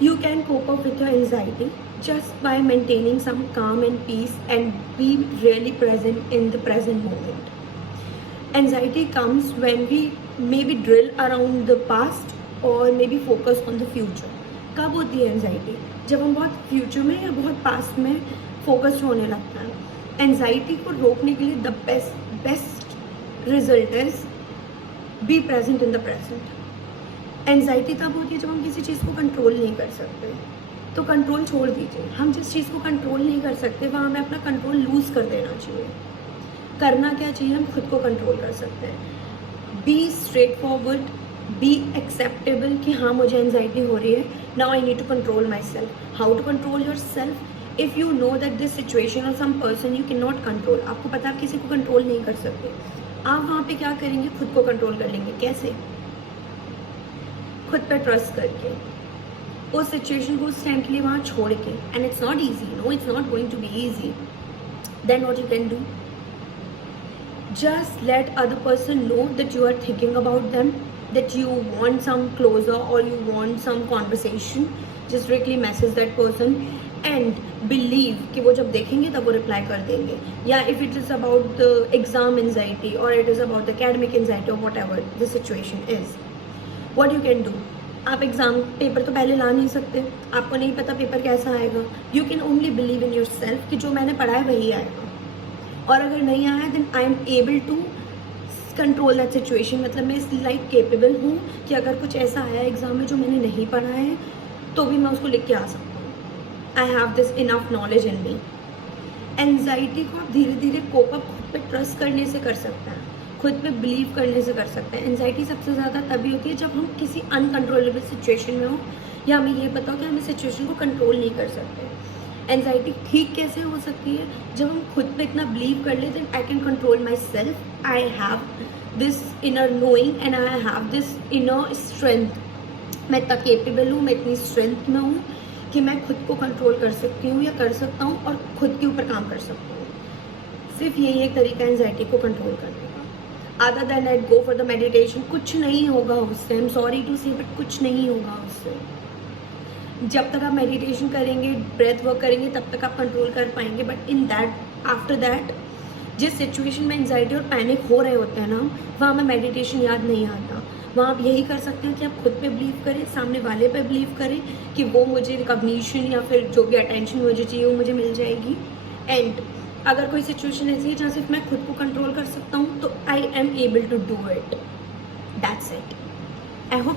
You can cope up with your anxiety just by maintaining some calm and peace and be really present in the present moment. Anxiety comes when we maybe drill around the past or maybe focus on the future. कब होती है anxiety? जब हम बहुत future में या बहुत past में फोकस होने लगता है। एंजाइटी को रोकने के लिए the best result is be present in the present. Anxiety तब होती है जब हम किसी चीज़ को कंट्रोल नहीं कर सकते, तो कंट्रोल छोड़ दीजिए। हम जिस चीज़ को कंट्रोल नहीं कर सकते वहाँ हमें अपना कंट्रोल लूज कर देना चाहिए। करना क्या चाहिए? हम खुद को कंट्रोल कर सकते हैं। Be straightforward, be acceptable कि हाँ मुझे एंजाइटी हो रही है, now I need to control myself. How to control yourself? If you know that this situation और some person you cannot control, आपको पता है आप किसी को कंट्रोल नहीं कर सकते, आप वहाँ पे क्या करेंगे? खुद को कंट्रोल कर लेंगे। कैसे? खुद पे ट्रस्ट करके, उस सिचुएशन को इंस्टेंटली वहाँ छोड़ के। And it's not easy, no it's not going to be easy. Then what you can do? Just let other person know that you are thinking about them, that you want some closure or you want some conversation. Just directly message that person and believe कि वो जब देखेंगे तब वो reply कर देंगे। या if it is about the exam anxiety or it is about the academic anxiety or whatever the situation is, what you can do? आप एग्ज़ाम पेपर तो पहले ला नहीं सकते, आपको नहीं पता पेपर कैसा आएगा। You can only believe in yourself कि जो मैंने पढ़ा है वही आएगा, और अगर नहीं आया then I am able to control that situation. मतलब मैं इस लाइक केपेबल हूँ कि अगर कुछ ऐसा आया एग्जाम में जो मैंने नहीं पढ़ा है तो भी मैं उसको लिख के आ सकता हूँ। I have this enough knowledge in me. Anxiety को आप धीरे धीरे कोप अप खुद पे ट्रस्ट करने से कर सकते हैं, खुद पे बिलीव करने से कर सकते हैं। एंजाइटी सबसे ज़्यादा तभी होती है जब हम किसी अनकंट्रोलेबल सिचुएशन में हो या हमें ये पता हो कि हम इस सिचुएशन को कंट्रोल नहीं कर सकते। एंजाइटी ठीक कैसे हो सकती है? जब हम खुद पे इतना बिलीव कर लेते हैं I can control my self, I have this inner knowing and I have this inner strength. मैं इतना केपेबल हूँ, मैं इतनी स्ट्रेंथ में हूँ कि मैं खुद को कंट्रोल कर सकती हूँ या कर सकता हूँ और खुद के ऊपर काम कर सकता हूँ। सिर्फ यही एक तरीका है एंजाइटी को कंट्रोल करने का। Other than that go for the meditation. कुछ नहीं होगा उससे, आई एम सॉरी टू से बट कुछ नहीं होगा उससे। जब तक आप मेडिटेशन करेंगे, ब्रेथ वर्क करेंगे, तब तक आप कंट्रोल कर पाएंगे। But in that after that जिस सिचुएशन में एंजाइटी और पैनिक हो रहे होते हैं ना, वहाँ हमें मेडिटेशन याद नहीं आता। वहाँ आप यही कर सकते हैं कि आप खुद पे बिलीव करें, सामने वाले पे बिलीव करें कि वो मुझे रिकॉग्निशन या फिर जो भी अटेंशन मुझे चाहिए वो मुझे मिल जाएगी। एंड अगर कोई सिचुएशन ऐसी है जहाँ सिर्फ मैं खुद को कंट्रोल कर सकता हूँ तो I am able to do it. That's it. I hope